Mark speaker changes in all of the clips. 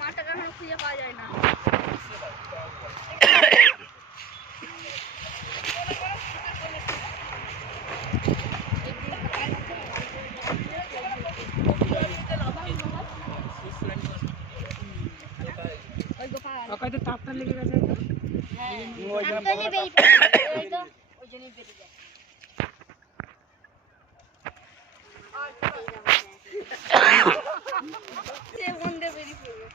Speaker 1: মাটাকে এখন খুঁজে পাওয়া যায় না ওই গোপাল
Speaker 2: হয়তো তাপটা লেগে গেছে
Speaker 1: আন্তনি বেরিয়ে পড়ে। ওই তো ওই জন্যই বেরিয়ে যায় সে ওখান দিয়ে বেরিয়ে পড়বে।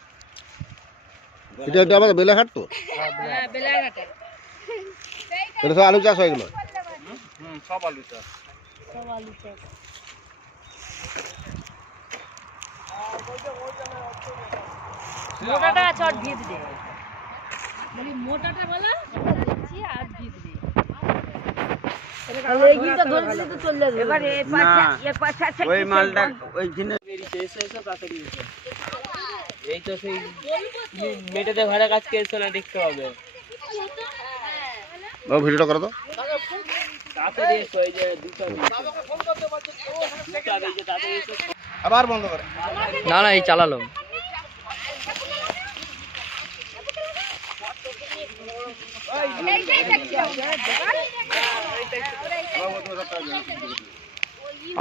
Speaker 3: এটা এটা আমাদের বেলাঘাট তো।
Speaker 2: হ্যাঁ
Speaker 3: এটা সব আলু চাষ হয়ে গেল
Speaker 2: সব আলু চাষ। মোটাটা চট ভিত দে বলি মোটাটা বলো দিচ্ছি আর ভিত দে এবার এই পাশে এক পাশে আছে
Speaker 4: ওই মালটা ওইখানে এসো এসো তাড়াতাড়ি এসো। এই তো সেই মেটেতে ভাড়া কাজকে এসো না দেখতে হবে।
Speaker 3: বাবু ভিডিওটা করো তো। আবার বন্ধ করে।
Speaker 4: না না এই চালালো।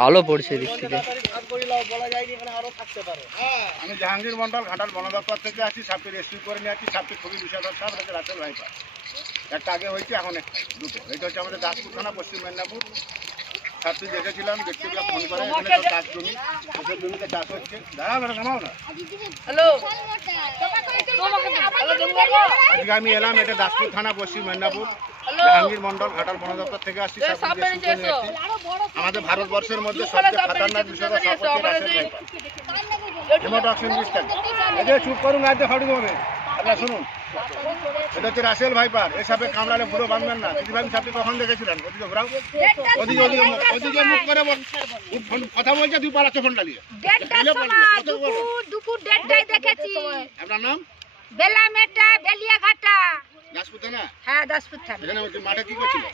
Speaker 4: আলো পড়ছে দিক থেকে।
Speaker 3: আমি জাহাঙ্গীর মন্ডল ঘাটাল বন দপ্তর থেকে আছি সাপটি রেস্কিউ করে নিয়ে আছি সাপটি খুবই বিষাদর সাপ হচ্ছে রাতের ভাইপার। একটা আগে হয়েছে এখন একটা দুটো। এটা হচ্ছে আমাদের দাসপুর থানা পশ্চিম মেদিনীপুর। সাপটি দেখেছিলাম দেখতে পেলাম ফোন করে এখানে তো চাষ জমি এসব জমিতে চাষ হচ্ছে। দাঁড়াও না। থামাও না আজকে আমি এলাম এটা দাসপুর থানা পশ্চিম মেদিনীপুর। জাহাঙ্গীর মন্ডল ঘাটাল বন দপ্তর থেকে আসছি আমাদের ভারতবর্ষের মধ্যে সবচেয়ে খাতারনাক বিষয় হেমোটক্সিন এই যে চুপ করুন আজকে হটু হবে আপনারা শুনুন। এটা হচ্ছে রাসেল ভাইপার এই সাপে কামড়ালে পুরো বাঁধবেন না। দিদি ভাই সাপটি কখন দেখেছিলেন? ওদিকে ঘোরাও ওদিকে ওদিকে ওদিকে মুখ করে বল। ও ফোন কথা বলছে পড়বি,
Speaker 1: সময়
Speaker 3: কথা বলো।
Speaker 1: দুপুর দেড়টায় দেখেছি।
Speaker 3: আপনার নাম?
Speaker 1: বেলা মেটা বেলিয়া ঘাটা
Speaker 3: দাসপুর না
Speaker 1: হ্যাঁ দাসপুর থানা।
Speaker 3: মাঠে কি করছিল?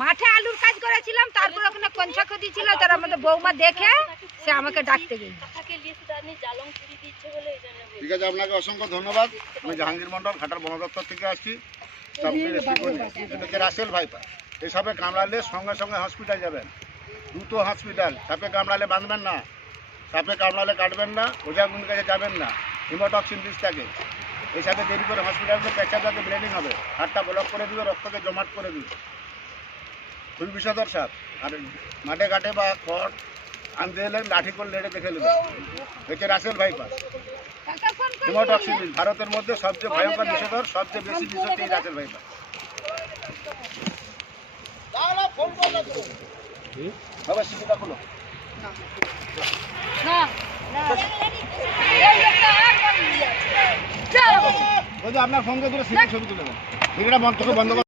Speaker 1: মাঠে আলুর কাজ করেছিলাম তারপর ওখানে কঞ্চা খুদি ছিল তার আমাদের বৌমা দেখে সে আমাকে ডাকতে গেল।
Speaker 3: ঠিক আছে আপনাকে অসংখ্য ধন্যবাদ। আমি জাহাঙ্গীর মন্ডল ঘাটার বন দপ্তর থেকে আসছি। Russell viper. এই সাপে কামড়ালে সঙ্গে সঙ্গে হসপিটাল যাবেন। দ্রুত হসপিটাল সাপে কামড়ালে বাঁধবেন না। সাপে কামড়ালে কাটবেন না। ওঝাগুনির কাছে যাবেন না। হিমোটক্সিন বিষ থাকে। এই সাথে দেরি করে হসপিটালে পেঁচা যাতে ব্লিডিং হবে। হাতটা ব্লক করে দিবে রক্তকে জমাট করে দিবে। খুবই বিষধর সাপ। আর মাঠে ঘাটে বা খড় আনতে এলে লাঠি করে লেড়ে দেখে নেবে। হচ্ছে রাসেল ভাইপার। হিমোটক্সিন বিষ ভারতের মধ্যে সবচেয়ে ভয়ঙ্কর বিষধর সবচেয়ে বেশি বিষ হচ্ছে এই রাসেল ভাইপার। বাবা শিশুটা খুলো। আপনার ফোন করে ছবি তুলে ভিডিওটা বন্ধ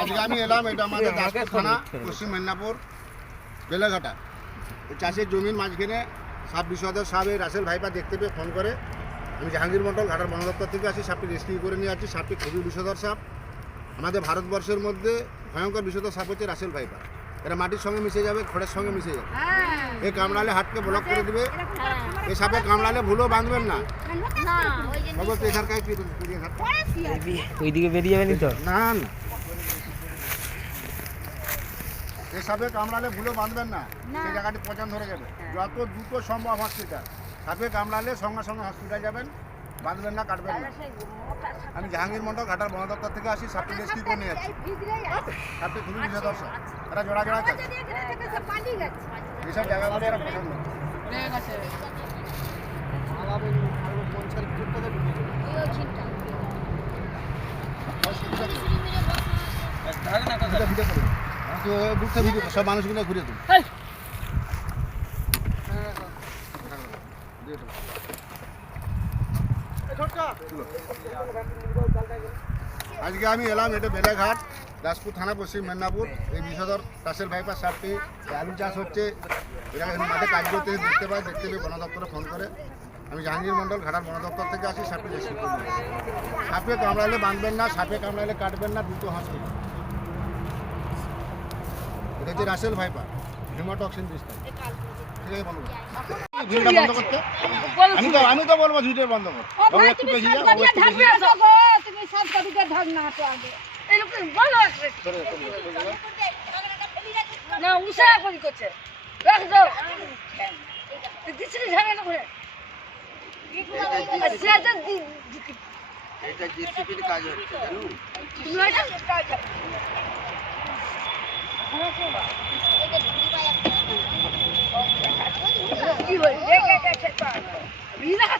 Speaker 3: আজকে আমি এলাম এটা আমাদের দাসপুর থানা পশ্চিম মেদিনীপুর বেলাঘাটা। এই চাষের জমির মাঝখানে সাপ বিষয়দের সাপ এই রাসেল ভাইপা দেখতে পেয়ে ফোন করে। আমি জাহাঙ্গীর মন্ডল ঘাটার বন দপ্তর থেকে আসি সাপটি রেস্কিউ করে নিয়ে আসছি সাপটি খুবই বিষধর সাপ। আমাদের ভারতবর্ষের মধ্যে ভয়ঙ্কর বিষধর সাপ হচ্ছে রাসেল ভাইপা। এরা মাটির সঙ্গে মিশে যাবে খড়ের সঙ্গে মিশে যাবে। এই কামড়ালে হাতকে ব্লক করে দিবে। এই সাপে কামড়ালে ভুলও বাঁধবেন না। খবর প্রেশার কাজ
Speaker 4: ওইদিকে বেরিয়ে যাবেনি তো?
Speaker 3: না না। সাপে কামড়ালে ভুলও বাঁধবেন না। সেই জায়গাটি পচান ধরে যাবে। যত দ্রুত সম্ভব হসপিটাল সাপে কামড়ালে সঙ্গে সঙ্গে হসপিটাল যাবেন। বাঁধবেন না কাটবেন না। আমি জাহাঙ্গীর মন্ডল ঘাটার বন দপ্তর থেকে আসি সাপটি রেস্কিউ করে নিয়ে যাচ্ছি। সাপটি খুবই বিষধর সাপ এরা জোড়া জোড়া খাচ্ছে এইসব জায়গাগুলো এরা পছন্দ সব মানুষগুলো ঘুরে তুমি আজকে আমি এলাম এটা বেলাঘাট, দাসপুর থানা পশ্চিম মেদিনীপুর। এই বিষধর চাষের ভাইপার সাপটি আলু চাষ হচ্ছে। এরা মাঠে কাজ করতে দেখতে পাই দেখতে পেয়ে বন দপ্তরে ফোন করে। আমি জাহাঙ্গীর মন্ডল ঘাটার বন দপ্তর থেকে আসি করি সাপে কামড়ালে বাঁধবেন না, সাপে কামড়ালে কাটবেন না দুটো হসপিটাল এটা হচ্ছে রাসেল ভাইপার। হিমোটক্সিন বিস্তার থেকে। বন্ধ করো ভিডিওটা বন্ধ করতে? আমি তো আমি তো বলব ভিডিও বন্ধ কর। বাবু একটু
Speaker 1: তুমি
Speaker 3: বেশি
Speaker 1: সব
Speaker 3: যাও বাবু একটু বেশি যাও
Speaker 1: তুমি সব করিয়ে ঢাক না তো আগে।
Speaker 2: এই লোক বলো। না উষা করি করছে? রাখ দাও দিচ্ছি ঝামেলা করে?
Speaker 5: এটা জিসিপির কাজ হচ্ছে জানো?
Speaker 2: তুমি ওইটা কি বল দেখে দেখে তো বিনা আছে
Speaker 5: আরে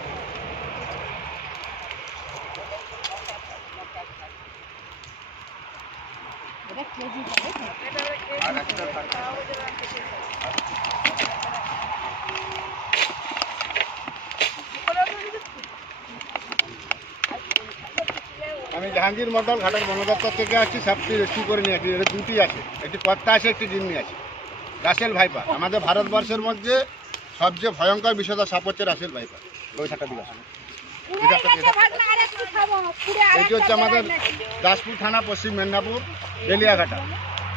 Speaker 3: আমি জাহাঙ্গীর মন্ডল ঘাটার বন দপ্তর থেকে আসছি সবটি রেস্কিউ করে নিয়ে আসছি। এর দুটি আছে, একটি কর্তা আছে, একটি জিম্মি আছে। রাসেল ভাইপা আমাদের ভারতবর্ষের মধ্যে সবচেয়ে ভয়ঙ্কর বিষয়টা সাপ হচ্ছে রাসেল ভাইপা ওই থাকা এটি হচ্ছে আমাদের দাসপুর থানা পশ্চিম মেদিনীপুর বেলিয়াঘাটা।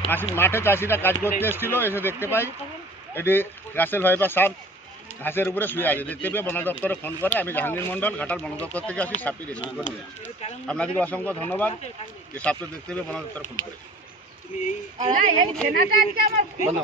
Speaker 3: মাসি মাঠে চাষিরা কাজ করতে এসেছিল এসে দেখতে পাই। এটি রাসেল ভাইপা সাপ ঘাসের উপরে শুয়ে আছে। দেখতে পেয়ে বন দপ্তরে ফোন করে আমি জাহাঙ্গীর মন্ডল ঘাটাল বন দপ্তর থেকে আসি সাপটি রেস্কিউ করে নিয়ে আপনাদেরকে অসংখ্য ধন্যবাদ। যে সাপটা দেখতে পেয়ে বন দপ্তরে ফোন করে
Speaker 1: না